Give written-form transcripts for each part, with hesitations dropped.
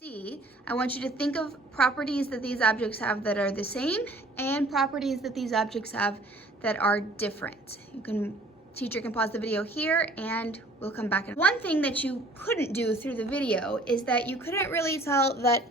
C, I want you to think of properties that these objects have that are the same and properties that these objects have that are different. Teacher can pause the video here and we'll come back. One thing that you couldn't do through the video is that you couldn't really tell that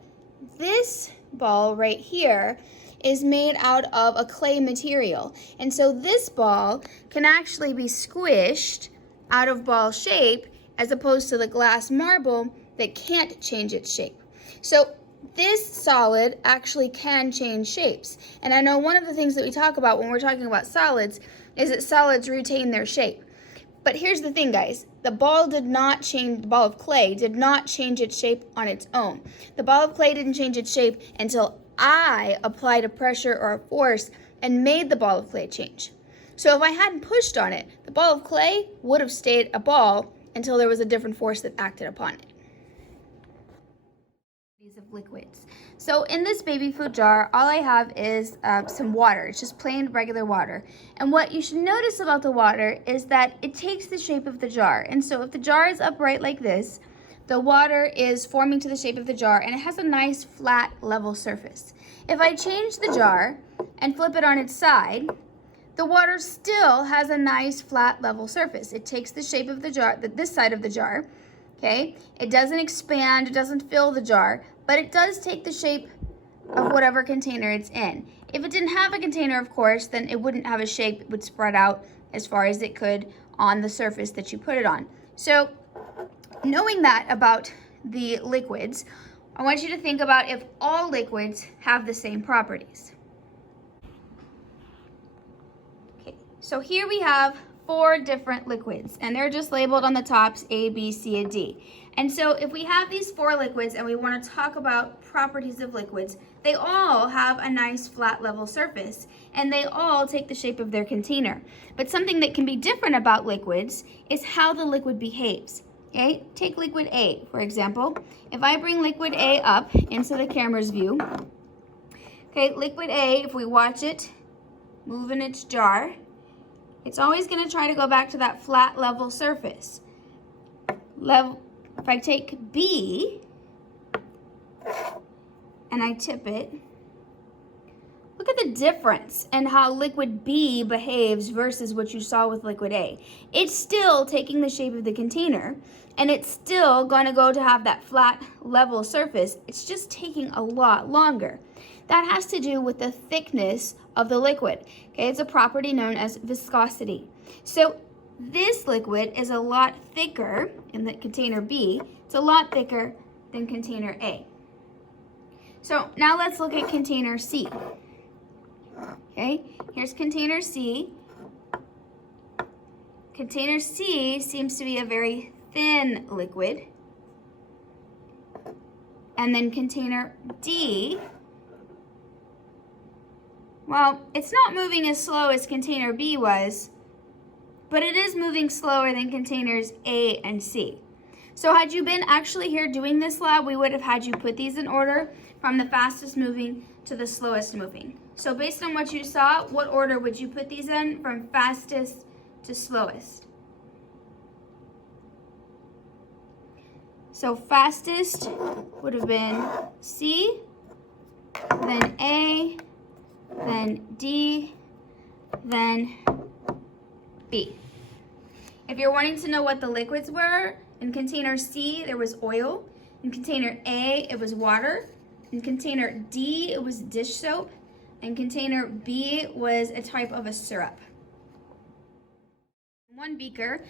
this ball right here is made out of a clay material. And so this ball can actually be squished out of ball shape as opposed to the glass marble that can't change its shape. So this solid actually can change shapes. And I know one of the things that we talk about when we're talking about solids is that solids retain their shape. But here's the thing, guys. The ball of clay did not change its shape on its own. The ball of clay didn't change its shape until I applied a pressure or a force and made the ball of clay change. So if I hadn't pushed on it, the ball of clay would have stayed a ball until there was a different force that acted upon it. Of liquids. So in this baby food jar, all I have is some water. It's just plain regular water. And what you should notice about the water is that it takes the shape of the jar. And so if the jar is upright like this, the water is forming to the shape of the jar and it has a nice flat level surface. If I change the jar and flip it on its side, the water still has a nice flat level surface. It takes the shape of the jar, this side of the jar, okay? It doesn't expand, it doesn't fill the jar, but it does take the shape of whatever container it's in. If it didn't have a container, of course, then it wouldn't have a shape. It would spread out as far as it could on the surface that you put it on. So knowing that about the liquids, I want you to think about if all liquids have the same properties. Okay, so here we have 4 different liquids, and they're just labeled on the tops A, B, C, and D. And so if we have these 4 liquids and we want to talk about properties of liquids, they all have a nice flat level surface and they all take the shape of their container. But something that can be different about liquids is how the liquid behaves. Okay, take liquid A, for example. If I bring liquid A up into the camera's view, okay, liquid A, if we watch it move in its jar, it's always going to try to go back to that flat level surface. If I take B and I tip it, look at the difference in how liquid B behaves versus what you saw with liquid A. It's still taking the shape of the container and it's still going to go to have that flat level surface. It's just taking a lot longer. That has to do with the thickness of the liquid. Okay, it's a property known as viscosity. So this liquid is a lot thicker in the container B. It's a lot thicker than container A. So now let's look at container C. Okay, here's container C. Container C seems to be a very thin liquid. And then container D, well, it's not moving as slow as container B was, but it is moving slower than containers A and C. So had you been actually here doing this lab, we would have had you put these in order from the fastest moving to the slowest moving. So based on what you saw, what order would you put these in from fastest to slowest? So fastest would have been C, then A, then D, then B. If you're wanting to know what the liquids were, in container C, there was oil. In container A, it was water. In container D, it was dish soap. And container B was a type of a syrup. In one beaker,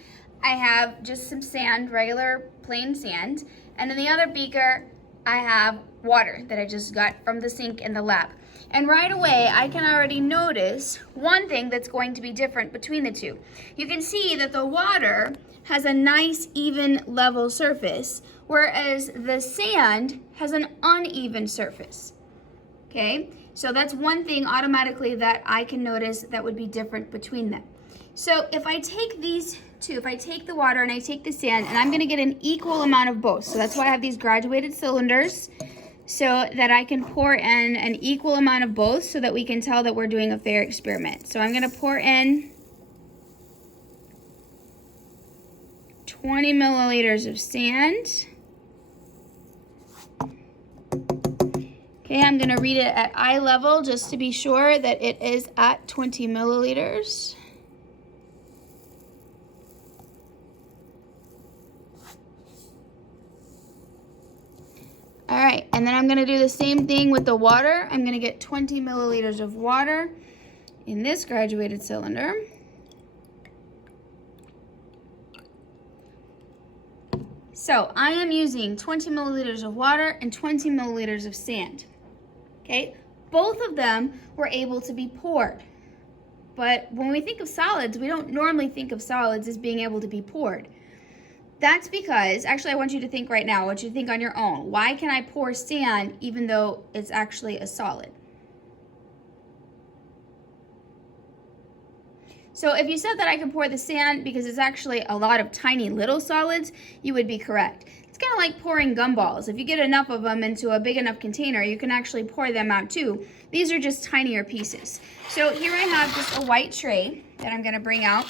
I have just some sand, regular plain sand. And in the other beaker, I have water that I just got from the sink in the lab. And right away, I can already notice one thing that's going to be different between the two. You can see that the water has a nice even level surface, whereas the sand has an uneven surface. Okay, so that's one thing automatically that I can notice that would be different between them. So if I take these two, if I take the water and I take the sand, and I'm gonna get an equal amount of both. So that's why I have these graduated cylinders, so that I can pour in an equal amount of both so that we can tell that we're doing a fair experiment. So I'm gonna pour in 20 milliliters of sand. Okay, I'm gonna read it at eye level just to be sure that it is at 20 milliliters. All right, and then I'm gonna do the same thing with the water. I'm gonna get 20 milliliters of water in this graduated cylinder. So I am using 20 milliliters of water and 20 milliliters of sand. Okay, both of them were able to be poured. But when we think of solids, we don't normally think of solids as being able to be poured. That's because, actually I want you to think right now, I want you to think on your own. Why can I pour sand even though it's actually a solid? So if you said that I could pour the sand because it's actually a lot of tiny little solids, you would be correct. It's kind of like pouring gumballs. If you get enough of them into a big enough container, you can actually pour them out too. These are just tinier pieces. So here I have just a white tray that I'm gonna bring out.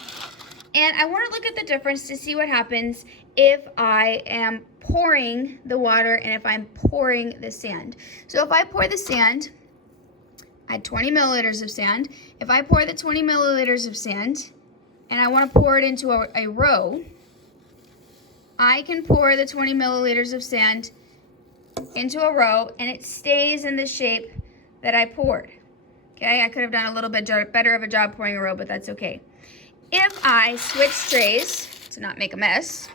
And I wanna look at the difference to see what happens if I am pouring the water and if I'm pouring the sand. So if I pour the sand, I had 20 milliliters of sand. If I pour the 20 milliliters of sand and I want to pour it into a row, I can pour the 20 milliliters of sand into a row and it stays in the shape that I poured. Okay, I could have done a little bit better of a job pouring a row, but that's okay. If I switch trays to not make a mess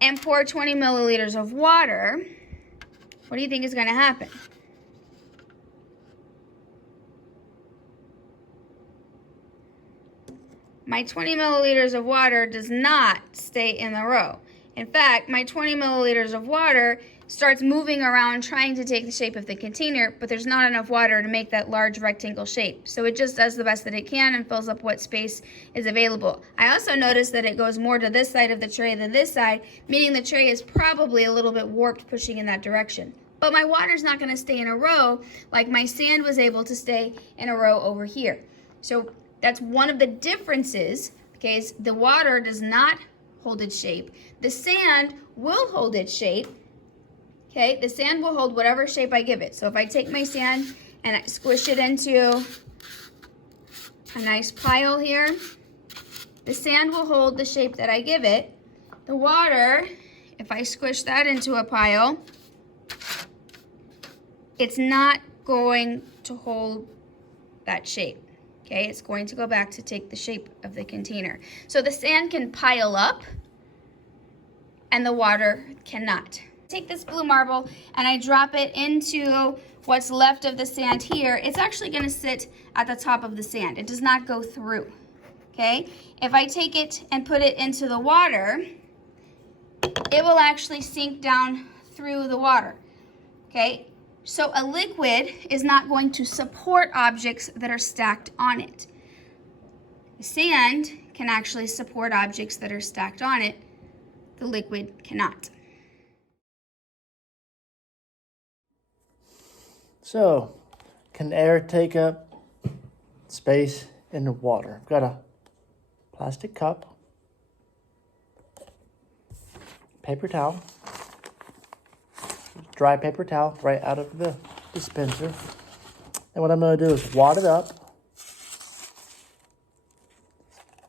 and pour 20 milliliters of water, what do you think is going to happen? My 20 milliliters of water does not stay in the row. In fact, my 20 milliliters of water starts moving around trying to take the shape of the container, but there's not enough water to make that large rectangle shape. So it just does the best that it can and fills up what space is available. I also noticed that it goes more to this side of the tray than this side, meaning the tray is probably a little bit warped pushing in that direction. But my water's not gonna stay in a row like my sand was able to stay in a row over here. So that's one of the differences, okay, is the water does not hold its shape. The sand will hold its shape, okay? The sand will hold whatever shape I give it. So if I take my sand and I squish it into a nice pile here, the sand will hold the shape that I give it. The water, if I squish that into a pile, it's not going to hold that shape. Okay, it's going to go back to take the shape of the container. So the sand can pile up and the water cannot. Take this blue marble and I drop it into what's left of the sand here. It's actually gonna sit at the top of the sand. It does not go through, okay? If I take it and put it into the water, it will actually sink down through the water, okay? So a liquid is not going to support objects that are stacked on it. Sand can actually support objects that are stacked on it. The liquid cannot. So, can air take up space in the water? I've got a plastic cup, paper towel, dry paper towel right out of the dispenser. And what I'm going to do is wad it up,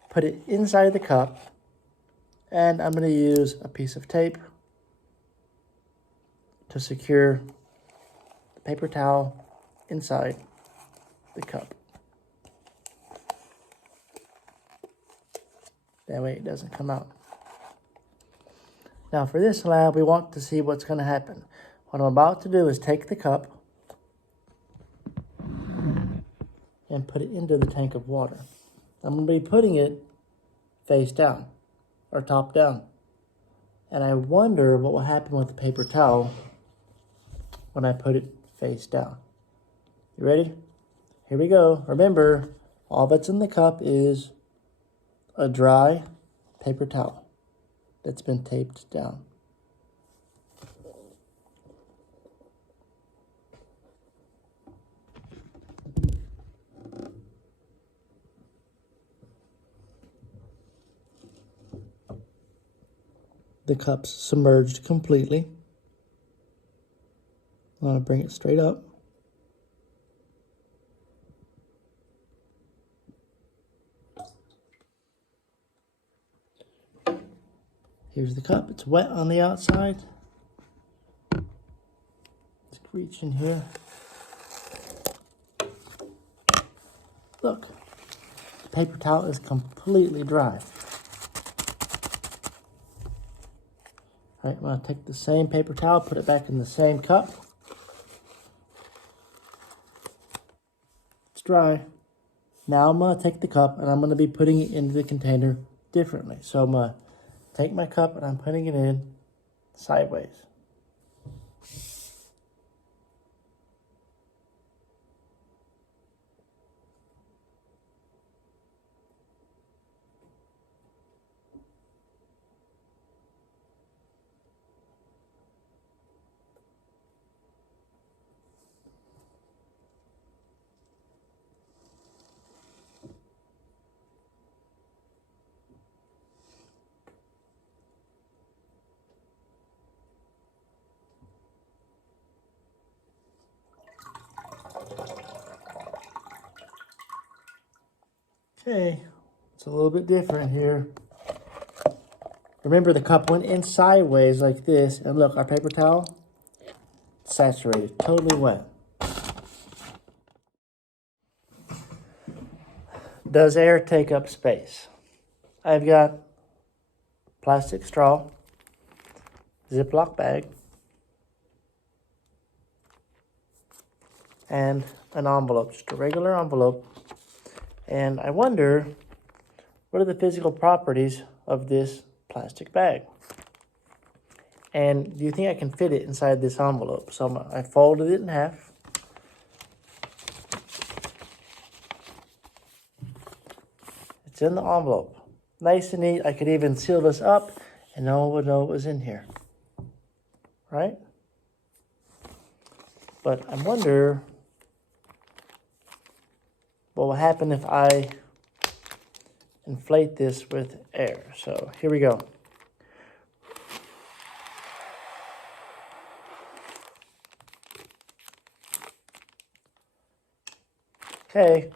put it inside the cup, and I'm going to use a piece of tape to secure the paper towel inside the cup. That way it doesn't come out. Now for this lab, we want to see what's going to happen. What I'm about to do is take the cup and put it into the tank of water. I'm going to be putting it face down or top down. And I wonder what will happen with the paper towel when I put it face down. You ready? Here we go. Remember, all that's in the cup is a dry paper towel that's been taped down. The cup's submerged completely. I'm going to bring it straight up. Here's the cup. It's wet on the outside. Just reach in here. Look, the paper towel is completely dry. All right, I'm going to take the same paper towel, put it back in the same cup. It's dry. Now I'm going to take the cup and I'm going to be putting it into the container differently. So I'm going to take my cup and I'm putting it in sideways. Okay, it's a little bit different here. Remember, the cup went in sideways like this, and look, our paper towel, saturated, totally wet. Does air take up space? I've got plastic straw, Ziploc bag, and an envelope, just a regular envelope. And I wonder, what are the physical properties of this plastic bag? And do you think I can fit it inside this envelope? So I folded it in half. It's in the envelope. Nice and neat. I could even seal this up and no one would know it was in here. Right? But I wonder what will happen if I inflate this with air. So here we go. Okay.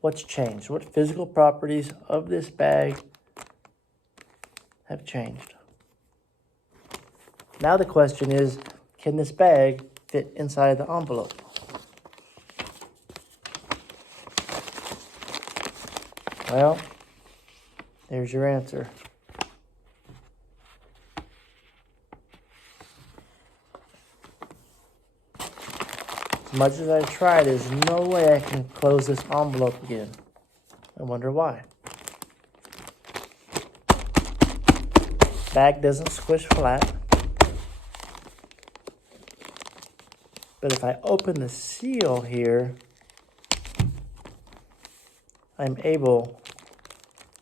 What's changed? What physical properties of this bag have changed? Now the question is, can this bag fit inside the envelope? Well, there's your answer. As much as I tried, there's no way I can close this envelope again. I wonder why. Bag doesn't squish flat. But if I open the seal here, I'm able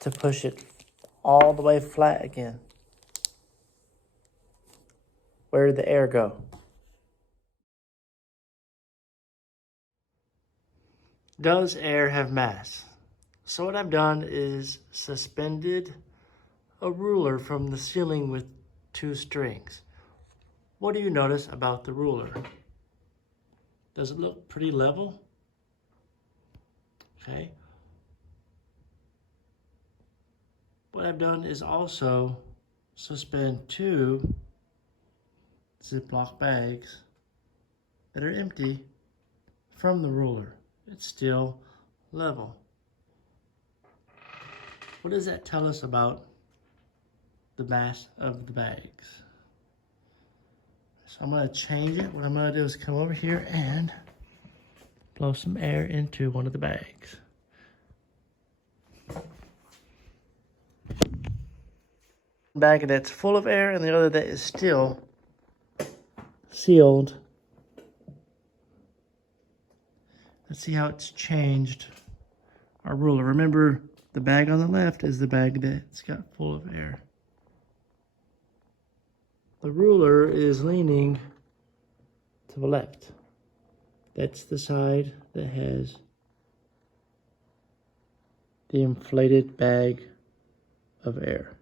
to push it all the way flat again. Where did the air go? Does air have mass? So what I've done is suspended a ruler from the ceiling with 2 strings. What do you notice about the ruler? Does it look pretty level? Okay. What I've done is also suspend 2 Ziploc bags that are empty from the ruler. It's still level. What does that tell us about the mass of the bags? So I'm going to change it. What I'm going to do is come over here and blow some air into one of the bags. Bag that's full of air and the other that is still sealed. Let's see how it's changed our ruler. Remember, the bag on the left is the bag that's got full of air. The ruler is leaning to the left. That's the side that has the inflated bag of air.